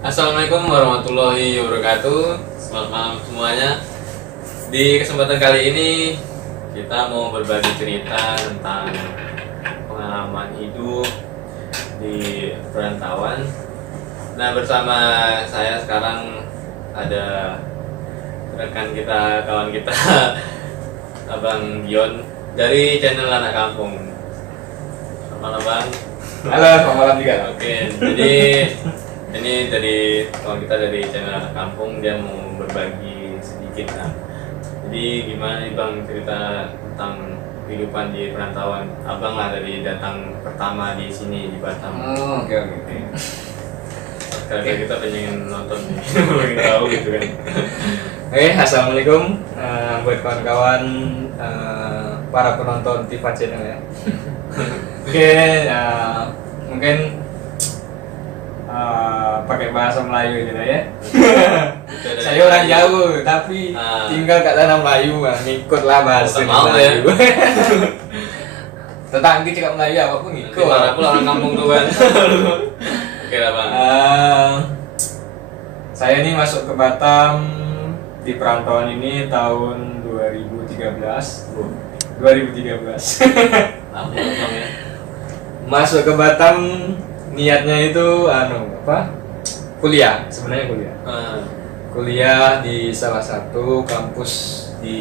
Assalamualaikum warahmatullahi wabarakatuh. Selamat malam semuanya. Di kesempatan kali ini kita mau berbagi cerita tentang pengalaman hidup di perantauan. Nah, bersama saya sekarang ada rekan kita, kawan kita, Abang Gion dari channel Anak Kampung. Selamat malam, Bang. Halo, selamat malam juga. Oke, jadi ini dari kawan kita dari channel Anak Kampung, dia mau berbagi sedikit kan. Jadi gimana nih Bang cerita tentang kehidupan di perantauan Abang lah dari datang pertama di sini di Batam. Oke. Karena kita pengen nonton nih, pengen tahu gitu kan. Assalamualaikum buat kawan-kawan para penonton Tifa Channel ya. Oke, mungkin pakai bahasa Melayu aja lah ya. Saya orang jauh tapi tinggal kat tanah Melayu, ngikutlah bahasa mau Melayu. Tetangga cakap Melayu apa pun ngikut. Mana pula orang kampung tuh kan. Oke lah Bang. Saya ini masuk ke Batam di perantauan ini tahun 2013. 2013. Lama Bang ya. Masuk ke Batam niatnya itu kuliah, sebenarnya kuliah. Kuliah di salah satu kampus di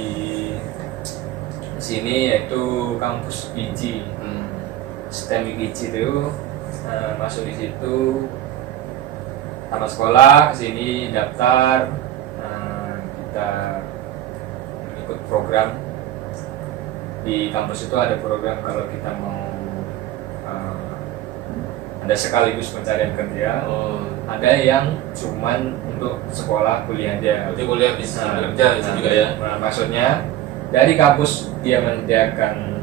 sini yaitu kampus IGI. STEM IGI itu masuk di situ tamat sekolah, kesini daftar, kita ikut program di kampus itu. Ada program kalau kita mau ada sekaligus pencarian kerja, ada yang cuman untuk sekolah kuliah aja. Berarti kuliah bisa kerja bisa juga ya. Nah, maksudnya dari kampus dia menyediakan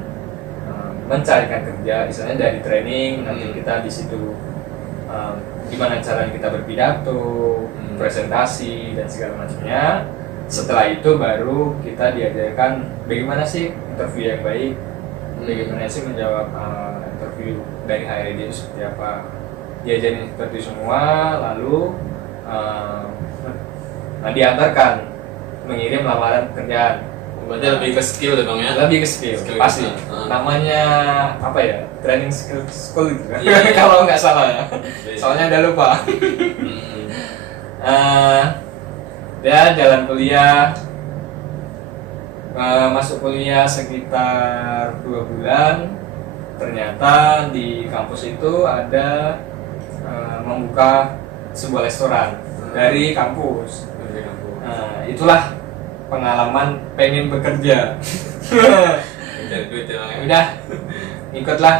mencarikan kerja, misalnya dari training nanti kita di situ gimana cara kita berpidato, presentasi dan segala macamnya. Setelah itu baru kita diajarkan bagaimana sih interview yang baik, bagaimana sih menjawab interview dari HRD itu seperti apa. Diajarin seperti semua, lalu diantarkan mengirim lamaran pekerjaan. Berarti lebih ke skill deh Bang ya. Lebih ke skill pasti. kita. Namanya apa ya? Training skill school gitu kan. Iya. Kalau nggak salah ya. Soalnya udah lupa. Ya jalan kuliah, masuk kuliah sekitar 2 bulan. Ternyata di kampus itu ada membuka sebuah restoran dari kampus. Itulah pengalaman pengen bekerja. Cari duit ya Bang ya. Udah, ikutlah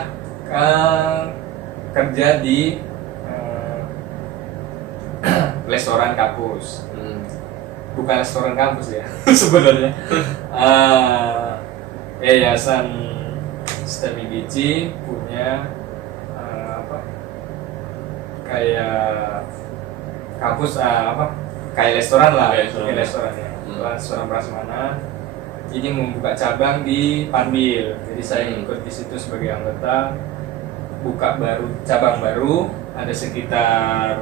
kerja di restoran kampus. Bukan restoran kampus ya sebenarnya. Yayasan STEM IGI punya kayak kampus kayak restoran lah, kayak restoran ya. Restoran Prasmanan. Jadi membuka cabang di Panbil. Jadi saya ikut di situ sebagai anggota. Buka cabang baru, ada sekitar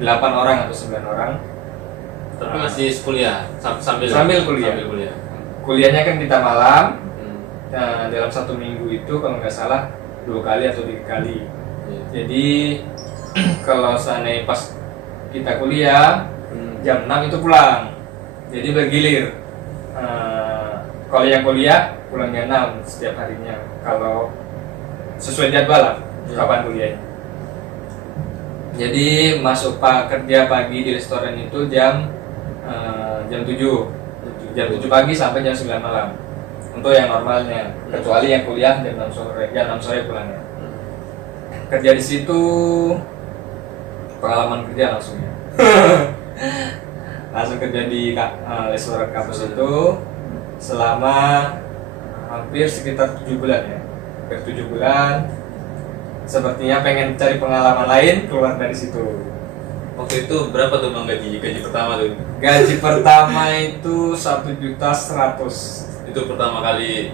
8 orang atau 9 orang. Tapi masih kuliah sambil kuliah. Sambil kuliah. Kuliahnya kan kita malam. Nah, dalam 1 minggu itu kalau nggak salah 2 kali atau 3 kali. Jadi kalau seandainya pas kita kuliah jam 6 itu pulang. Jadi bergilir. Kalau yang kuliah pulang jam 6 setiap harinya. Kalau sesuai jadwal lah kapan kuliahnya. Jadi masuk kerja pagi di restoran itu jam 7 pagi sampai jam 9 malam untuk yang normalnya, kecuali yang kuliah jam 6 sore pulangnya. Kerja di situ pengalaman kerja langsung ya. Langsung kerja di restoran kampus itu selama hampir sekitar 7 bulan ya. Hampir 7 bulan. Sepertinya pengen cari pengalaman lain, keluar dari situ. Waktu itu berapa tuh Bang gaji pertama tuh? Gaji pertama itu 1.100.000. Itu pertama kali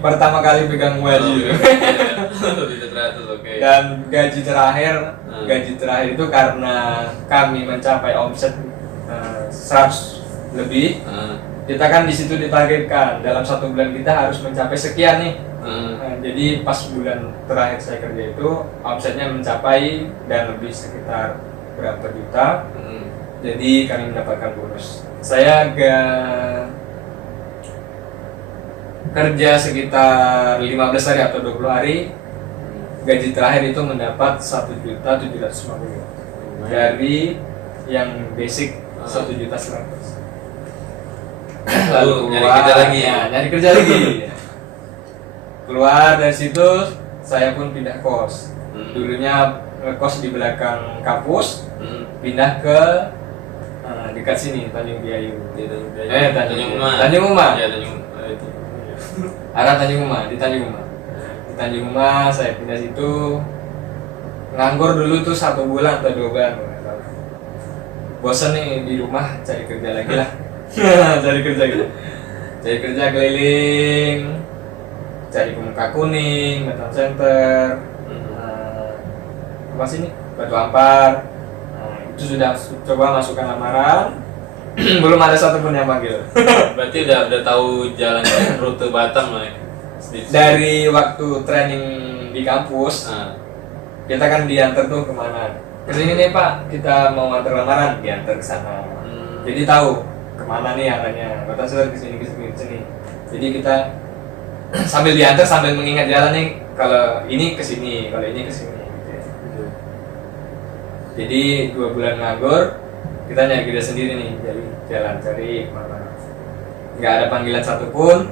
pegang gaji. Lebih dari 100, oke. Dan gaji terakhir itu karena kami mencapai omset 100 lebih. Kita kan di situ ditargetkan dalam 1 bulan kita harus mencapai sekian nih. Jadi pas bulan terakhir saya kerja itu omsetnya mencapai dan lebih sekitar berapa juta. Jadi kami mendapatkan bonus. Saya kerja sekitar 15 hari atau 20 hari. Gaji terakhir itu mendapat 1.750.000 dari yang basic 1.100.000. Lalu nyari kerja lagi. Ya, nyari kerja lagi. Keluar dari situ saya pun pindah kos. Dulunya ngekos di belakang kampus, pindah ke dekat sini Tanjung Biayu. Tanjung Uma. Ya, Tanjung itu. Arah Tanjung Uma, di Tanjung Uma. Di Tanjung Uma saya pindah situ. Nganggur dulu tuh 1 bulan atau 2 bulan. Bosan nih di rumah, cari kerja lagi lah. Cari kerja gitu. Cari kerja keliling, cari Pemuka Kuning, Batam Center, apa sih ini? Batu Ampar. Itu sudah coba masukkan lamaran. Belum ada satupun yang panggil. Berarti udah tahu jalan rute Batam lah ya? Dari waktu training di kampus, kita kan diantar tuh kemana? Kesini nih Pak, kita mau antar lamaran, diantar ke sana. Jadi tahu kemana nih arahnya, Batam Center kesini. Jadi kita sambil diantar sambil mengingat jalan nih, kalau ini kesini, kalau ini kesini. Jadi 2 bulan nganggur, kita nyari kerja sendiri nih, jadi jalan cari kemana. Nggak ada panggilan satupun.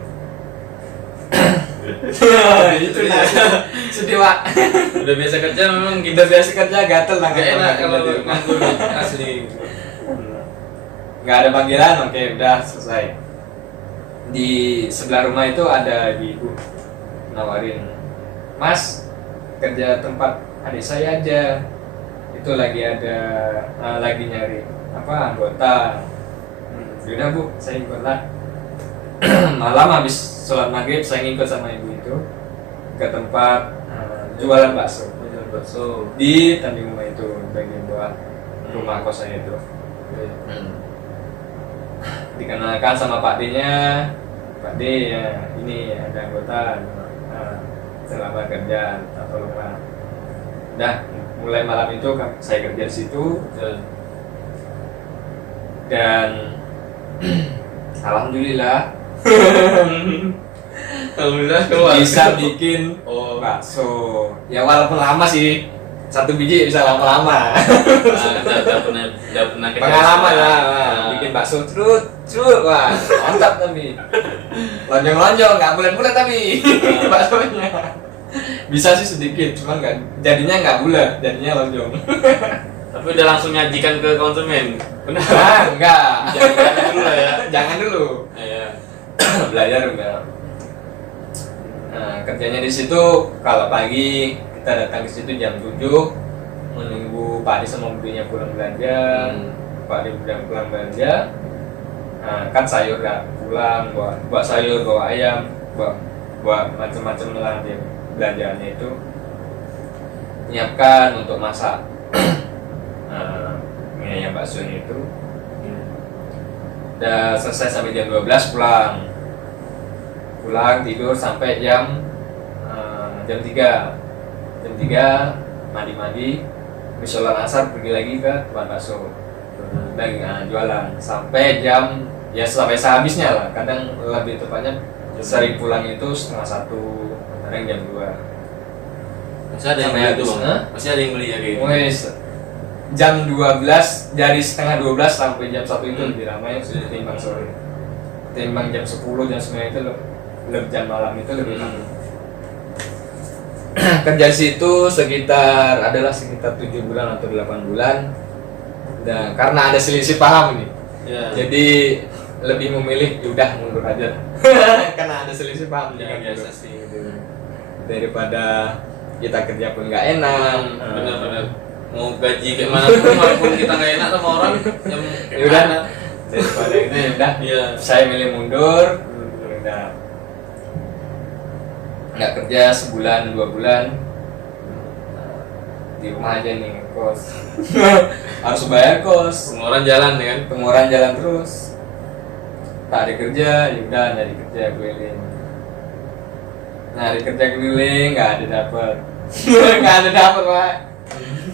Itu lah, sedih Pak. Udah biasa kerja memang Kita biasa kerja gatel lah. gak enak kalau nganggur asli. Nggak ada panggilan, oke udah selesai. Di sebelah rumah itu ada ibu nawarin, Mas kerja tempat adik saya aja, itu lagi ada lagi nyari anggota. Yaudah Bu, saya ikut lah. Malam habis sholat maghrib saya ngikut sama ibu itu ke tempat jualan bakso di Tanjung Uma itu, bagian bawah rumah kos saya itu. Dikenalkan sama Pak D-nya, Pak D ya ini ada anggota, selamat kerja, tolonglah. Udah mulai malam itu saya kerja di situ dan alhamdulillah keluar bisa bikin bakso. Ya walaupun lama sih, 1 biji bisa lama-lama. Udah pernah Pengalaman lah, bikin bakso cerut, wah mantap tapi lonjong nggak bulat-bulat tapi baksonya bisa sih sedikit, cuman jadinya nggak bulat, jadinya lonjong. Tapi udah langsung nyajikan ke konsumen, benar? Enggak. Jangan dulu lah ya. Jangan dulu. Iya. Belajar enggak. Nah, kerjanya di situ kalau pagi kita datang ke situ jam 7 menunggu Pak Adi sama ibunya pulang belanja. Pak Adi udah pulang belanja. Nah, kan sayur udah pulang, bawa sayur, bawa ayam, bawa macam-macam lah dia belanjaannya itu. Nyiapkan untuk masak. Mie ayam baksonya itu. Udah selesai sampai jam 12 pulang tidur sampai jam 3 mandi habis sholat asar pergi lagi ke tempat bakso lagi jualan sampai jam sampai sehabisnya lah, kadang lebih tepatnya sering pulang itu 1:30, kadang jam 2. Masih ada yang beli itu Bang? Masih ada yang beli ya kayak gitu? Jam 12 dari 11:30 sampai jam 1 itu lebih ramai ketimbang sore. Ketimbang jam 10 jam 9 itu lebih jam malam itu lebih ramai. Kerja di situ sekitar 7 bulan atau 8 bulan. Dan karena ada selisih paham nih. Ya. Jadi lebih memilih udah mundur aja. Karena ada selisih paham Ya, biasa sih gitu. Daripada kita kerja pun nggak enak. Benar-benar mau gaji kayak mana pun walaupun kita nggak enak sama orang yang udah daripada itu udah Iya. saya milih mundur. Udah nggak kerja sebulan 2 bulan, di rumah aja nih kos. Harus bayar kos, Pengeluaran jalan ya kan. pengeluaran jalan terus. Tak ada kerja, ya udah nyari kerja keliling. Nyari kerja keliling nggak ada dapat. Nggak ada dapat pak.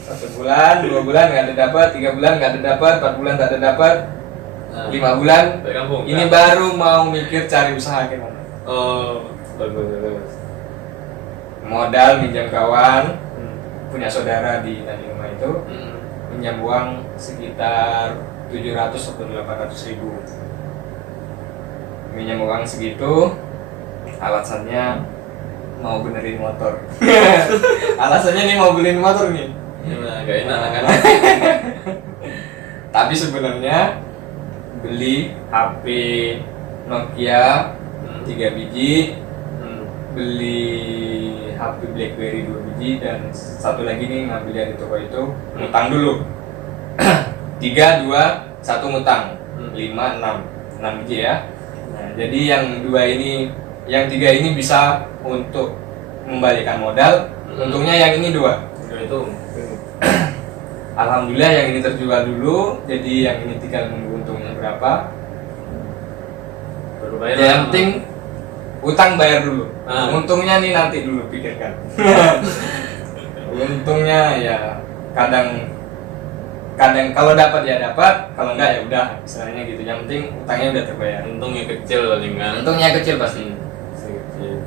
1 bulan, 2 bulan nggak ada dapat, 3 bulan nggak ada dapat, 4 bulan tak ada dapat, 5 bulan. Dari kampung. Ini baru mau mikir cari usaha gimana. Oh, bagus. Modal minjam kawan, punya saudara di tadi rumah itu, minjam uang sekitar 700 atau 800 ribu. Minjam uang segitu, alasannya mau benerin motor. Alasannya nih mau beliin motor nih. Ya agak enak kan. Tapi sebenarnya beli HP Nokia 3 biji, beli HP BlackBerry 2 biji, dan satu lagi nih ngambil dari toko itu, ngutang dulu. 3, 2, 1 ngutang, 5, 6 biji ya. Nah, jadi yang 2 ini, yang 3 ini bisa untuk membalikan modal. Untungnya yang ini 2. Itu. Alhamdulillah yang ini terjual dulu, jadi yang ini tinggal nunggu untungnya berapa. Baru bayar. Yang penting utang bayar dulu. Ah. Untungnya nih nanti dulu pikirkan. Untungnya ya kadang kalau dapat ya dapat, kalau enggak ya udah, istilahnya gitu. Yang penting utangnya udah terbayar. Untungnya kecil paling kan. Untungnya kecil pasti. Kecil.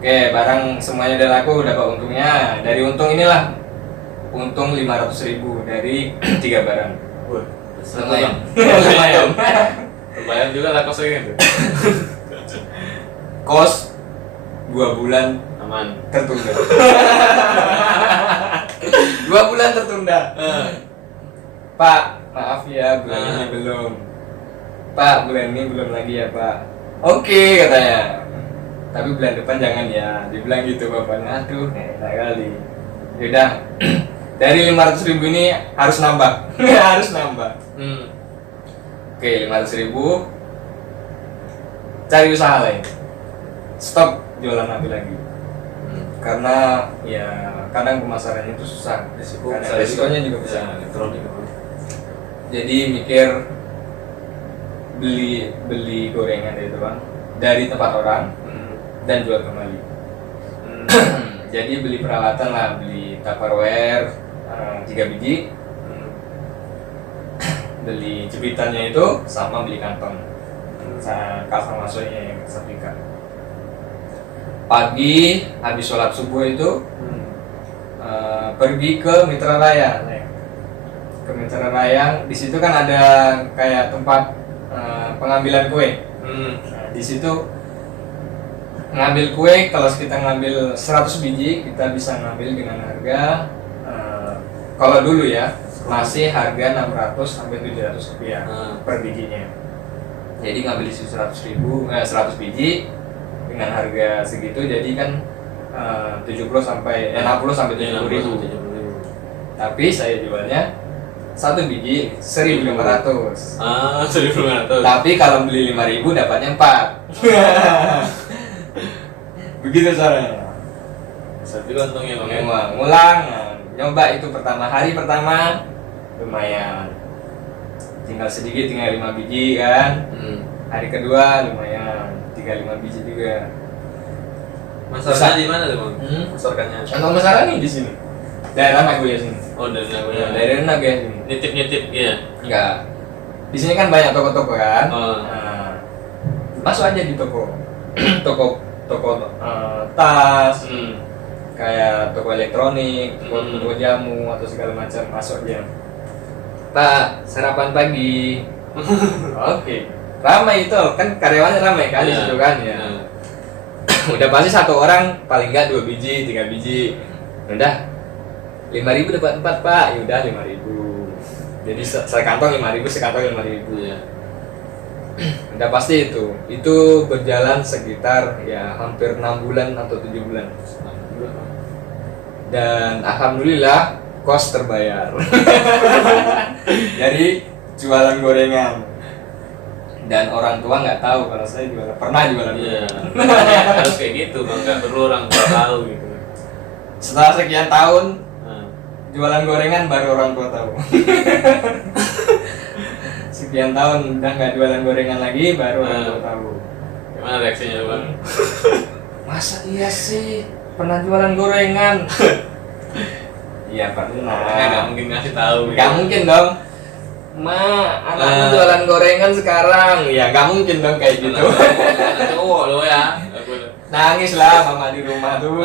Oke, barang semuanya udah laku, dapat untungnya. Dari untung inilah, untung 500.000 dari 3 barang. Wah, Lumayan. lumayan. Lumayan juga lah kosnya gitu. Kos 2 bulan Aman. tertunda. 2 bulan tertunda. Pak, maaf ya bulan ini belum. Pak, bulan ini belum lagi ya Pak. Oke katanya. Tapi bulan depan jangan ya. Dibilang gitu bapaknya. Aduh, enak kali. Yaudah. Dari 500.000 ini harus nambah. Harus nambah. Oke, 500.000. Cari usaha lain. Stop jualan HP lagi. Karena ya kadang pemasarannya itu susah. Karena resikonya juga besar. Elektronik. Jadi mikir beli gorengan itu bang dari tempat orang dan jual kembali. Jadi beli peralatan lah, beli Tupperware 3 biji, beli jepitannya itu sama beli kantong, kantong masuknya yang setrika. Pagi habis sholat subuh itu pergi ke Mitra Raya. Ke Mitra Raya, di situ kan ada kayak tempat pengambilan kue. Nah, di situ ngambil kue, kalau kita ngambil 100 biji kita bisa ngambil dengan harga kalau dulu ya masih harga 600 sampai 700 rupiah per bijinya. Jadi ngambil isi 100 biji dengan harga segitu, jadi kan 60 sampai 70 ribu. Tapi saya jualnya 1 biji 1.500. 1.500. Tapi kalau beli 5.000 dapatnya 4. Begitu caranya. Satu untungnya bang ya. Ngulang, nyoba itu hari pertama lumayan, tinggal sedikit, tinggal 5 biji kan. Hari kedua lumayan, tinggal 5 biji juga. Masarkannya di mana tuh bang? Masarkannya. Untuk masalah nih di sini. Daerah Nagoya sini. Oh dari Nagoya. Ya, daerah Nagoya sini. Nitip ya. Enggak. Di sini kan banyak toko-toko kan. Oh. Nah, masuk aja di toko. toko tas, kayak toko elektronik, toko jamu atau segala macam, masuk aja. Pak, sarapan pagi. Oke. Ramai itu kan, karyawannya ramai kan di situ kan ya. Udah pasti satu orang paling enggak 2 biji, 3 biji. Udah 5.000 dapat 4 Pak. Ya udah 5.000. Jadi sekantong 5.000, sekantong 5.000 ya. Udah pasti itu berjalan sekitar ya hampir 6 bulan atau 7 bulan. Dan alhamdulillah kos terbayar. Dari jualan gorengan. Dan orang tua nggak tahu kalau saya pernah jualan Iya. gorengan. Harus kayak gitu bang, nggak perlu orang tua tahu gitu. Setelah sekian tahun Nah, jualan gorengan baru orang tua tahu. Sekian tahun udah nggak jualan gorengan lagi baru orang tua tahu. gimana reaksinya bang? Masa iya sih pernah jualan gorengan? Iya pernah. Nggak mungkin ngasih tahu. Gitu. Gak mungkin dong. Ma, anakmu jualan gorengan sekarang. Ya gak mungkin dong kayak gitu. Anak cowok lo ya. Nangis lah mama di rumah tuh.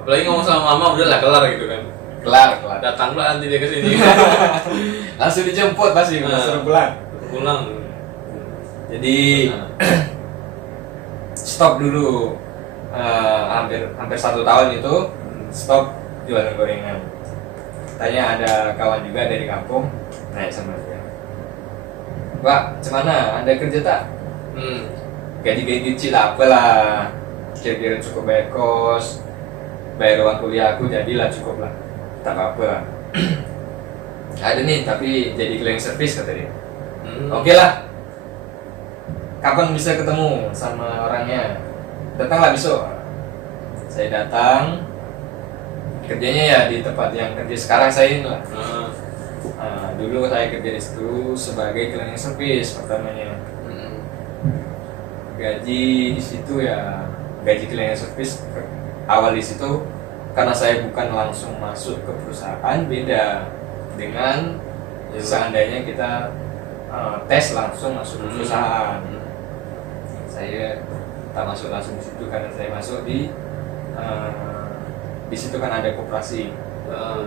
Apalagi ngomong sama mama udah lah kelar gitu kan. Kelar. Datang lah nanti dia kesini. Langsung dijemput pasti udah suruh pulang. Pulang. Jadi stop dulu. Hampir 1 tahun itu stop jualan gorengan. Tanya ada kawan juga dari kampung, naik sama dia. Pak, cemana? Ada kerja tak? Gaji kecil apalah, kira-kira cukup bayar kos, bayar uang kuliah aku jadilah cukup lah, tak apa-apa. Ada nih, tapi jadi cleaning service kata dia. Oke lah. Kapan bisa ketemu sama orangnya? Datanglah besok. Saya datang. Kerjanya ya di tempat yang kerja sekarang saya ini lah. Dulu saya kerja di situ sebagai cleaning service pertamanya. Gaji di situ ya gaji cleaning service awal di situ karena saya bukan langsung masuk ke perusahaan, beda dengan seandainya kita tes langsung masuk ke perusahaan. Saya tak masuk langsung di situ karena saya masuk di situ kan ada koperasi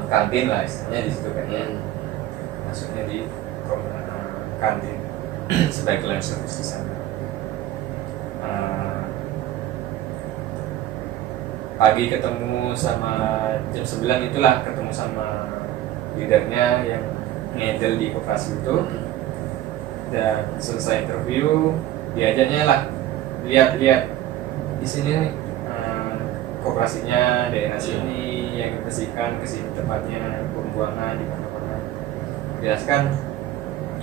kantin lah istilahnya di situ kan ya. Masuknya di kantin sebagai cleaning service di sana. Pagi ketemu sama jam 9 itulah ketemu sama leadernya yang ngedel di koperasi itu, dan selesai interview diajaknya lah lihat-lihat di sini nih koperasinya daerah sini yang dibersihkan, ke sini tempatnya pembuangan di mana-mana jelaskan.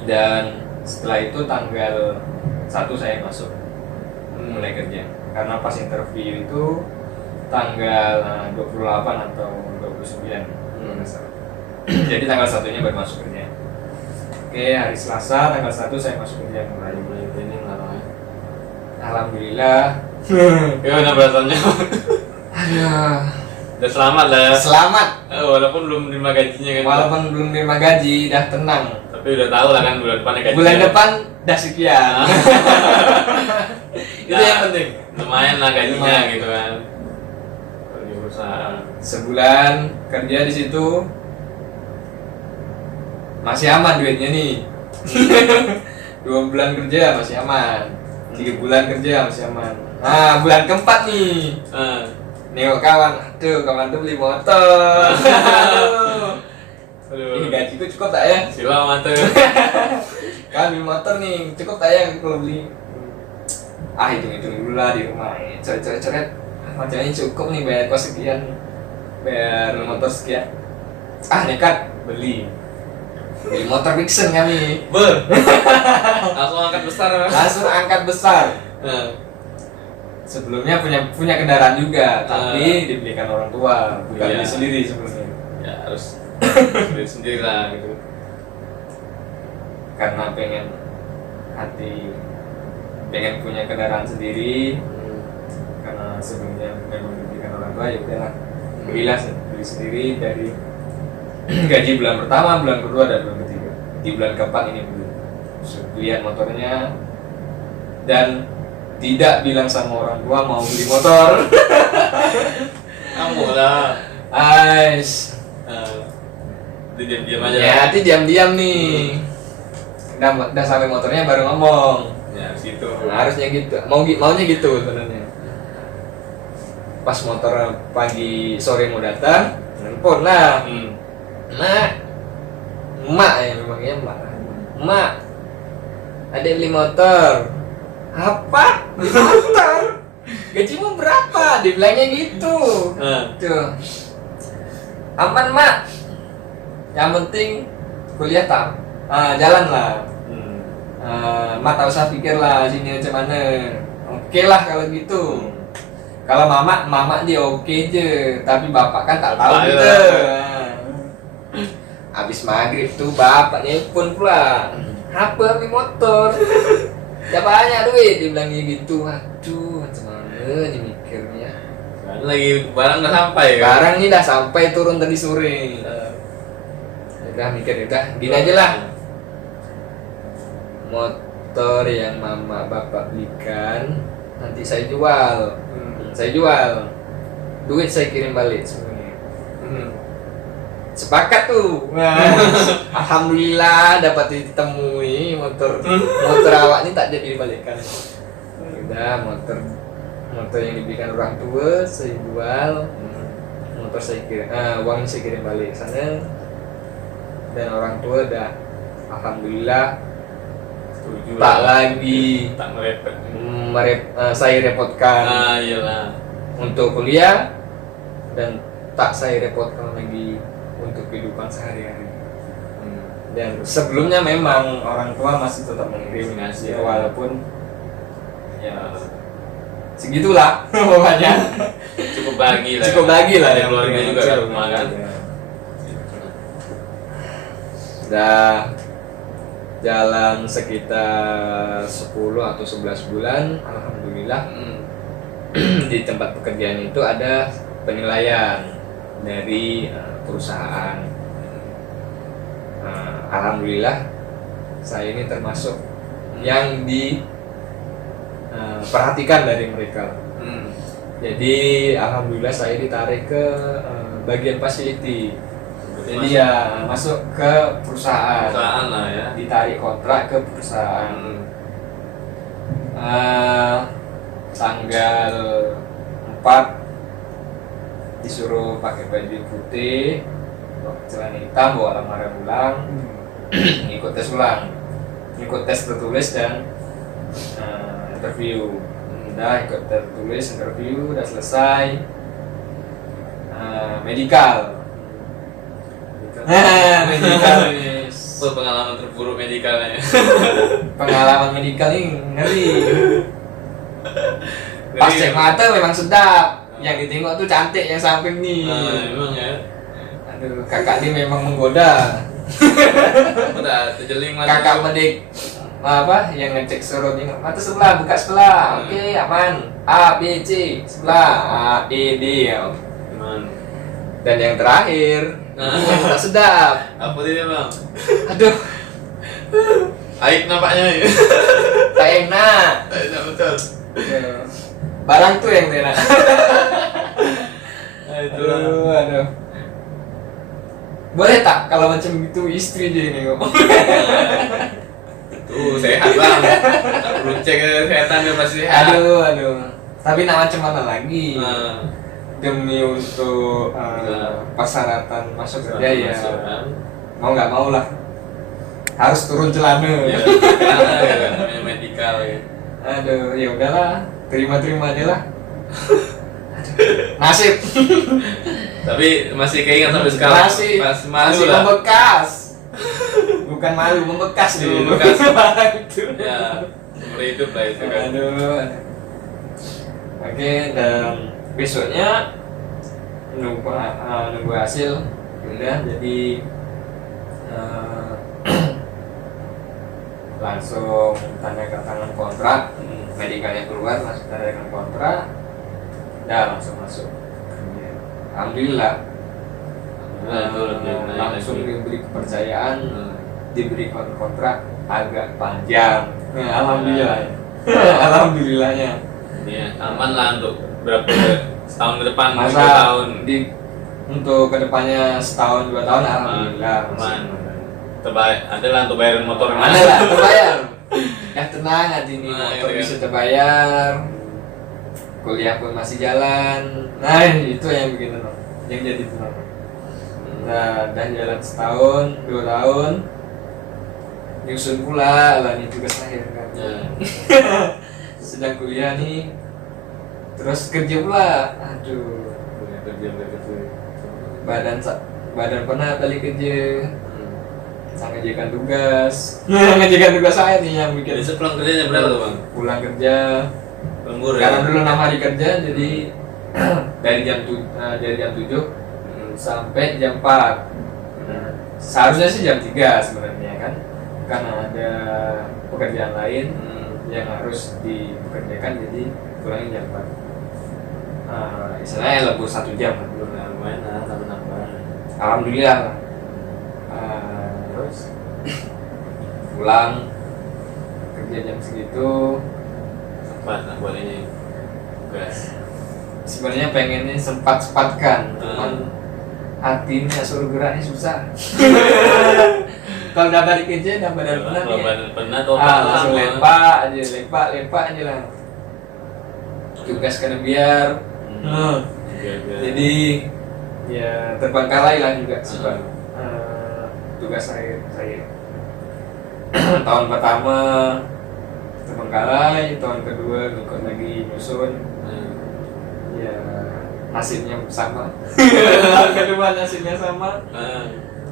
Dan setelah itu tanggal 1 saya masuk mulai kerja, karena pas interview itu tanggal 28 atau 29 jadi tanggal 1-nya baru masuk kerja. Oke, hari Selasa tanggal 1 saya masuk kerja mulai training lah. Alhamdulillah. Gimana perasaannya? Aduh, Udah selamat lah ya. selamat. Walaupun belum terima gajinya kan. Walaupun belum terima gaji, dah tenang. Tapi udah tahu lah kan bulan depannya gajinya. Bulan depan dah sekian. Itu Nah, yang penting. Lumayan lah gajinya Lumayan. gitu kan. Di perusahaan. Sebulan kerja di situ masih aman duitnya nih. 2 bulan kerja masih aman. 3 bulan kerja masih aman. Nah, bulan keempat nih. Nengok kawan, aduh kawan tuh beli motor. Aduh. Ih, gajiku cukup tak ya? Silau mata. Kan beli motor nih, cukup tak ya kalau beli? Hitung-hitung dulu lah di rumah. Coret-coret. Macamnya cukup nih bayar kos sekian, bayar motor sekian. Nekat beli motor Vixen kami. Langsung angkat besar. Langsung angkat besar. Sebelumnya punya kendaraan juga, tapi dibelikan orang tua, bukan Iya. beli sendiri sebelumnya. Ya harus beli sendiri lah gitu. Karena pengen punya kendaraan sendiri, karena sebelumnya memang dibelikan orang tua, ya udahlah beli sendiri dari gaji bulan pertama, bulan kedua, dan bulan ketiga. Di bulan keempat ini lihat motornya dan tidak bilang sama orang tua mau beli motor. Kamu lah. Ais. Itu diam-diam aja. Ya, hati diam-diam nih. Udah sampai motornya baru ngomong. Ya situ. Harusnya gitu. Maunya gitu sebenarnya. Pas motor pagi sore mau datang, nelpon lah. Emak ya memangnya emak. Ada beli motor. Apa? Beli motor? Gajimu berapa? Dibilangnya gitu. Tuh. Aman mak. Yang penting kuliah tak. Jalan lah. Mak tak usah pikir lah sini macam mana. Oke lah kalau gitu. Kalau mama dia oke je, tapi bapak kan tak tahu Bapak kita. ya. Habis maghrib tuh bapak nelpon pula. Apa ambil motor? Ya banyak duit, dia bilang gitu. Aduh, macam mana dia mikirnya? Kan lagi barang udah sampai kan. Barang ini dah sampai turun tadi sore. Udah mikir udah gini aja lah. Motor yang mama bapak belikan nanti saya jual. Saya jual. Duit saya kirim balik semuanya. Sepakat tuh. Nah, alhamdulillah dapat ditemui motor awak ini tak jadi dibalikkan. Udah motor yang diberikan orang tua saya jual. Motor saya kirim, uangnya saya kirim balik sana. Dan orang tua dah alhamdulillah Setuju tak lah. lagi Tak merepet. saya repotkan Iyalah. untuk kuliah dan tak saya repotkan lagi untuk kehidupan sehari-hari. Dan sebelumnya memang orang tua masih tetap mengirim Ngasih, ya. walaupun ya segitulah pokoknya. Cukup bagi lah. Cukup bagi lah Ada yang keluarga penting juga kecil. kan rumah kan. Udah jalan sekitar 10 atau 11 bulan, alhamdulillah di tempat pekerjaan itu ada penilaian dari perusahaan. Alhamdulillah saya ini termasuk yang diperhatikan dari mereka. Jadi alhamdulillah saya ditarik ke bagian facility. Jadi ya masuk ke perusahaan. Perusahaan lah ya. Ditarik kontrak ke perusahaan. Tanggal 4 disuruh pakai baju putih, celana hitam, bawa lemari ulang, ikut tes ulang, ikut tes tertulis dan interview. Udah ikut tertulis, interview, udah selesai. Medical. Medical ini Pengalaman terburuk medikalnya. pengalaman medical ini ngeri. Pas cek mata memang sedap. Yang ditengok tuh cantik yang samping nih. Emang ya. Aduh, kakak ini memang menggoda. Udah terjeling mata. Kakak medik apa yang ngecek suruh tengok mata sebelah, buka sebelah. Oke, aman. A, B, C, sebelah. A, E, D. Ya. Aman. Dan yang terakhir, yang tak sedap. Apa dia bang? Aduh, Aik nampaknya ya. tak enak. Tidak betul. Barang tuh yang tak enak. Itu Aduh. Boleh tak kalau macam gitu istri dia ini ngomong. tuh sehat bang. Tak perlu cek kesehatan dia pasti sehat. Aduh. Tapi nak macam mana lagi? Nah, Demi untuk persyaratan masuk kerja ya masuk, kan? mau nggak mau lah harus turun celana. Ya, karena namanya medikal ya. Aduh, ya udahlah, terima aja lah. Nasib. Tapi masih keingat sampai sekarang. Masih Malu lah. membekas. Bukan malu, membekas Iya, dulu. membekas. Itu. Ya, seumur hidup lah itu kan. Aduh. Oke, dan besoknya nunggu hasil. Udah, jadi langsung tanda tangan kontrak, medikalnya keluar, langsung tanda tangan kontrak, udah langsung masuk. Alhamdulillah. Nah, itu lebih naik Langsung lagi. diberi kepercayaan, diberi kontrak agak panjang. Alhamdulillah. Alhamdulillahnya. Iya, aman lah untuk berapa setahun ke depan, Masa 2 tahun. Untuk kedepannya setahun 2 tahun alhamdulillah aman. Terbaik, ada lah untuk bayarin motor yang ada lah terbayar. Ya tenang, hati ini Nah, motor itu bisa kan. terbayar, kuliah pun masih jalan. Nah itu yang bikin tenang, yang jadi tenang. Nah udah jalan setahun 2 tahun, nyusun pula lah ini tugas akhir kan. Ya. Sedang kuliah nih, terus kerja pula. Aduh, Kerja. badan pernah balik kerja ngerjakan tugas. Ngerjakan tugas saya nih yang bikin. Biasa pulang kerjanya berapa tuh bang? Pulang kerja Lembur ya? karena dulu 6 hari kerja, jadi dari jam 7 sampai jam 4. Nah, seharusnya sih jam 3 sebenarnya kan, karena ada pekerjaan lain yang harus dikerjakan, jadi pulangnya jam 4. Istilahnya lembur 1 jam lah. Belum ya, lumayan lah, nambah-nambah. Alhamdulillah lah. Terus pulang kerja jam segitu, Sempat lah buat ini tugas. sebenarnya pengennya sempat-sempatkan, cuman hati ini suruh geraknya susah. Kalau udah balik kerja, udah badan penat Kalau ya. badan penat, otak Langsung lama. lepak aja lah. Tugas kena biar. Biar-biar. Jadi ya terbengkalai lah juga sebab tugas saya. Tahun pertama terbengkalai, tahun kedua ikut lagi nyusun. Ya nasibnya sama. Tahun kedua nasibnya sama.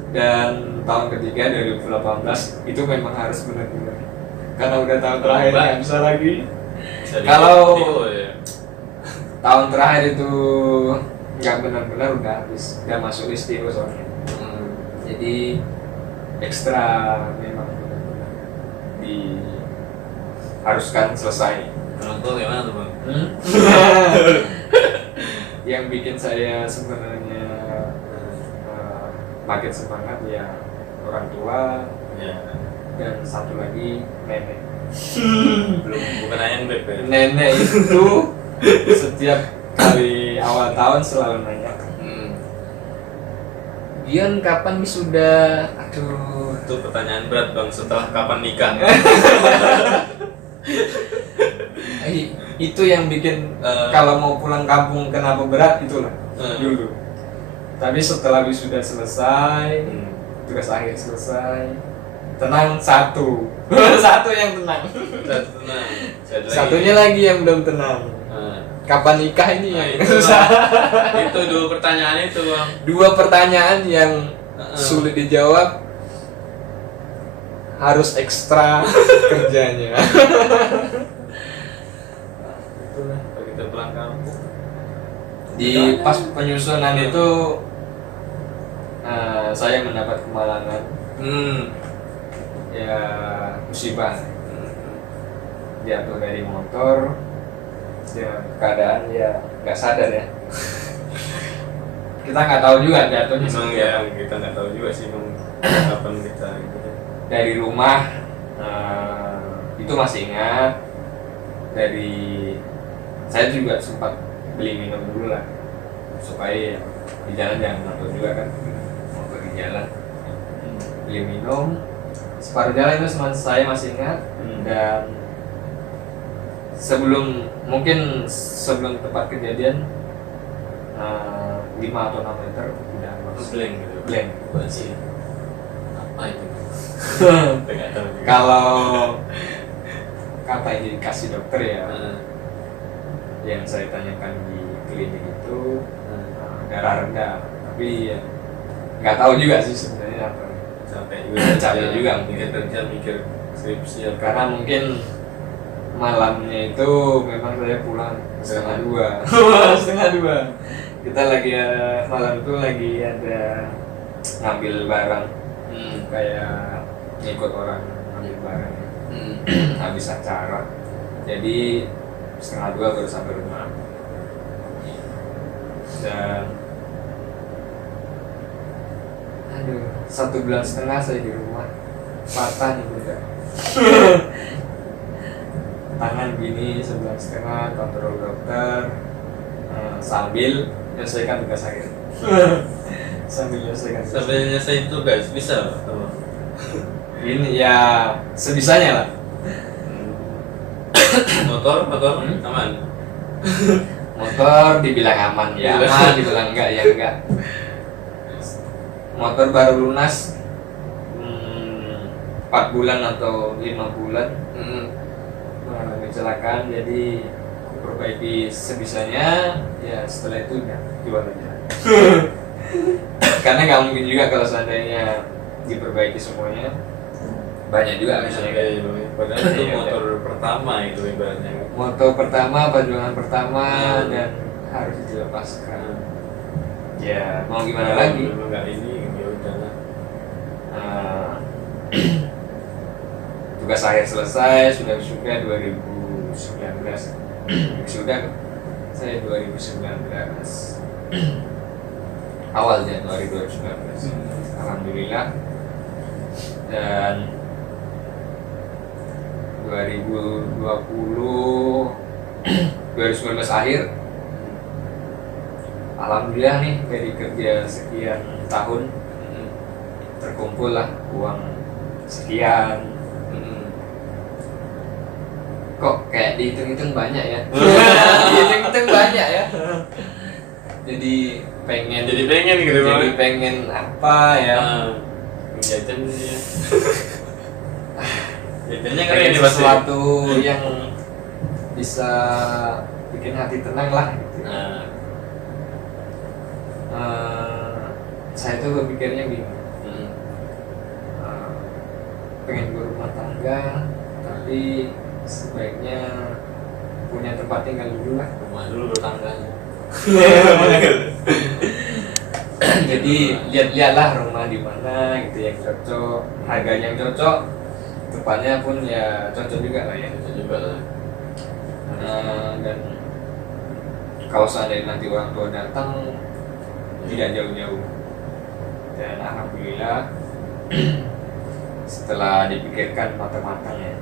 Dan tahun ketiga 2018 itu memang harus benar-benar, karena udah tahun terakhir nggak bisa lagi. Kalau tahun terakhir itu nggak benar-benar udah habis, udah masuk listio soalnya. Jadi ekstra memang benar-benar diharuskan selesai. Orang tua gimana tuh bang? Yang bikin saya sebenarnya makin semangat ya orang tua, Ya. dan satu lagi nenek. Belum, bukan ayam beb ya? Nenek itu setiap kali awal tahun selalu nanya, Dian kapan wisuda? Aduh, Itu pertanyaan berat bang, setelah kapan nikah? itu yang bikin kalau mau pulang kampung kenapa berat itulah dulu. Tapi setelah wisuda selesai, tugas akhir selesai, tenang satu. Satu yang tenang. Tenang. Satunya lagi yang belum tenang. Kapan nikah ini yang itu, susah. itu dua pertanyaan itu bang. Dua pertanyaan yang sulit dijawab, harus ekstra kerjanya. Itulah kalau kita pulang kampung. Di pas penyusunan itu saya mendapat kemalangan. Ya musibah. Jatuh dari motor, ya keadaan ya nggak sadar ya. Kita nggak tahu juga jatuhnya Memang seperti ya apa. kita nggak tahu juga sih bang kapan kita gitu. Dari rumah itu masih ingat. Dari saya juga sempat beli minum dulu lah supaya di jalan jangan ngantuk juga kan, mau pergi jalan. Beli minum, separuh jalan itu saya masih ingat. Dan mungkin sebelum tempat kejadian 5 atau 6 meter udah masuk. Blank gitu. Blank. Buat sih. Apa itu? Nggak tahu juga. Kalau kata yang dikasih dokter ya, yang saya tanyakan di klinik itu darah rendah, tapi ya nggak tahu juga sih sebenarnya apa. Capek juga mikir kerja, mikir skripsi apa. Karena mungkin malamnya itu memang saya pulang setengah 2. Setengah 2 kita lagi malam itu lagi ada ngambil barang, kayak ngikut orang ngambil barang. Habis acara, jadi setengah 2 baru sampai rumah. Dan 1,5 bulan saya di rumah, patah nih udah. Tangan gini 1,5 bulan, kontrol dokter, sambil menyelesaikan tugas akhir. Sambil menyelesaikan tugas. Sampai nyelesain tugas bisa atau Ini ya sebisanya lah. motor aman. Motor dibilang aman ya aman, dibilang enggak ya enggak. Motor baru lunas 4 bulan atau 5 bulan mengalami kecelakaan, jadi perbaiki sebisanya ya, setelah itu ya jual aja. Karena nggak mungkin juga kalau seandainya diperbaiki semuanya. Banyak juga misalnya kan. Padahal itu motor pertama itu ibaratnya. Motor pertama, perjuangan pertama dan Hmm. harus dilepaskan. Hmm. Ya mau gimana lagi? Memang nggak ini ya udahlah. Eh, tugas akhir selesai, sudah 2019. Sudah saya 2019 awal Januari 2019. Alhamdulillah. Dan 2020 2019 akhir, alhamdulillah nih dari kerja sekian tahun Hmm. terkumpul lah uang sekian. Hmm. Kok kayak dihitung-hitung banyak ya? Dihitung-hitung banyak ya. Jadi pengen Jadi pengen gitu jadi Bang. pengen apa ya? Jajan sih ya. Jajannya kan Pengen ini pasti. sesuatu yang bisa bikin hati tenang lah gitu. Nah, Saya tuh berpikirnya gini, hmm. pengen berumah tangga tapi sebaiknya punya tempat tinggal dulu lah. Rumah dulu bertangganya. Jadi lihat-lihatlah rumah di mana gitu yang cocok, harganya yang cocok, tempatnya pun ya cocok juga lah ya. Itu juga lah. Dan kalau seandainya nanti orang tua datang tidak jauh-jauh. Dan alhamdulillah setelah dipikirkan matang-matang ya,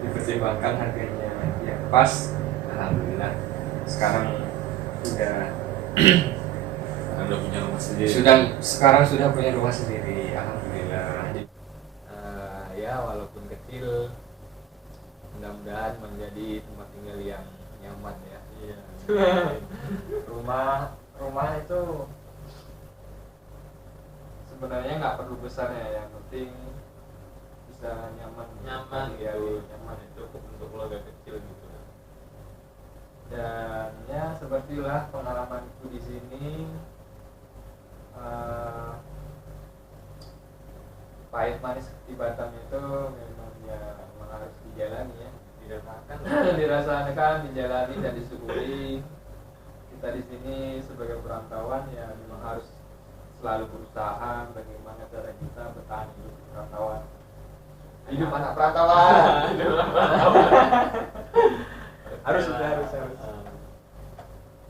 dipertimbangkan harganya yang pas, alhamdulillah sekarang Udah punya rumah sendiri. sekarang sudah punya rumah sendiri, alhamdulillah. Ya walaupun kecil, mudah-mudahan menjadi tempat tinggal yang nyaman ya. Iya. rumah itu sebenarnya nggak perlu besar ya, yang penting bisa nyaman Gitu. nyaman. Cukup untuk keluarga kecil gitu. Dan ya sepertilah pengalamanku di sini. Pahit manis di Batam itu memang ya memang harus dijalani ya, Dirasakan. dirasakan, dijalani dan disyukuri. Kita di sini sebagai perantauan ya memang harus selalu berusaha bagaimana cara kita bertahan hidup di perantauan. Hidup anak perantauan. harus.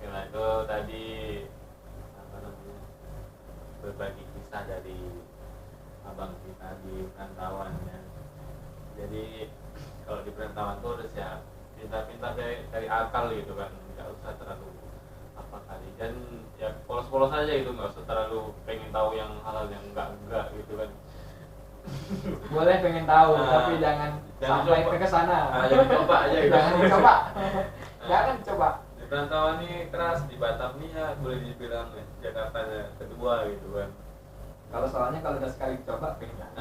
Karena itu tadi apa namanya, berbagi kisah dari abang kita di perantauan ya. Jadi kalau di perantauan tuh harus ya pintar-pintar dari akal gitu kan, nggak usah terlalu apa kali, dan ya polos-polos aja gitu, nggak usah terlalu pengen tahu yang hal-hal yang enggak gitu kan. Boleh pengen tahu, Nah, tapi jangan jangan sampai coba. ke sana. Jangan coba aja gitu. Jangan coba. Jangan coba. Di perantauan ini keras, di Batam nih ya boleh dibilang ya, Jakarta kedua gitu kan. Kalau soalnya kalau udah sekali coba pengen lagi.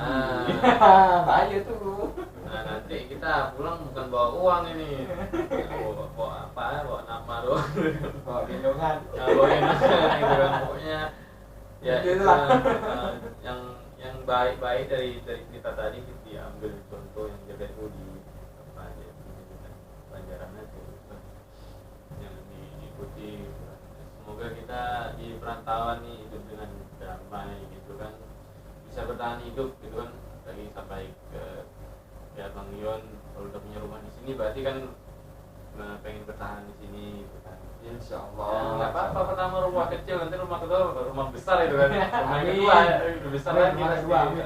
Bahaya tuh. Nah nanti kita pulang bukan bawa uang ini, bawa apa? Bawa nama doang. Bawa gendongan. Bawa yang gitu kan, pokoknya ya Itulah. yang baik-baik dari kita tadi diambil contoh, yang jelek itu di apa aja, pelajaran aja gitu, yang diikuti gitu kan. Semoga kita di perantauan nih hidup dengan damai gitu kan, bisa bertahan hidup gitu kan. Tadi sampai ke ya Bang Yon, kalau udah punya rumah di sini berarti kan pengen bertahan di sini gitu kan. Insya Ya, Allah. nggak apa-apa, pertama rumah kecil, nanti rumah kedua rumah besar itu kan. Rumah Amin. kedua lebih besar lagi Rumah pasti. kedua, amin.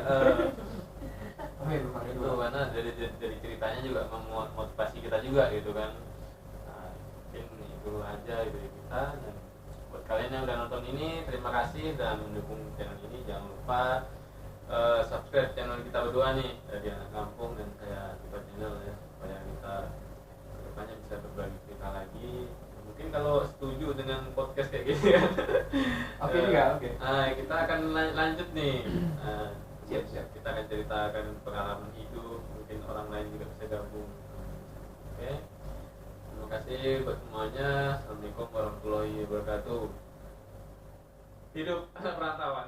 Amin, rumah Itu kedua. karena dari ceritanya juga memotivasi kita juga gitu kan. Nah, mungkin itu aja dari kita, dan buat kalian yang udah nonton ini terima kasih dan mendukung channel ini. Jangan lupa subscribe channel kita berdua nih, dari anak kampung dan saya Tiba Channel ya, supaya kita kedepannya bisa berbagi cerita lagi. Mungkin kalau setuju dengan podcast kayak gini kan. Oke juga, oke. Kita akan lanjut nih. Siap. Kita akan ceritakan pengalaman hidup, mungkin orang lain juga bisa gabung. Oke. Terima kasih buat semuanya. Assalamualaikum warahmatullahi wabarakatuh. Hidup anak perantauan.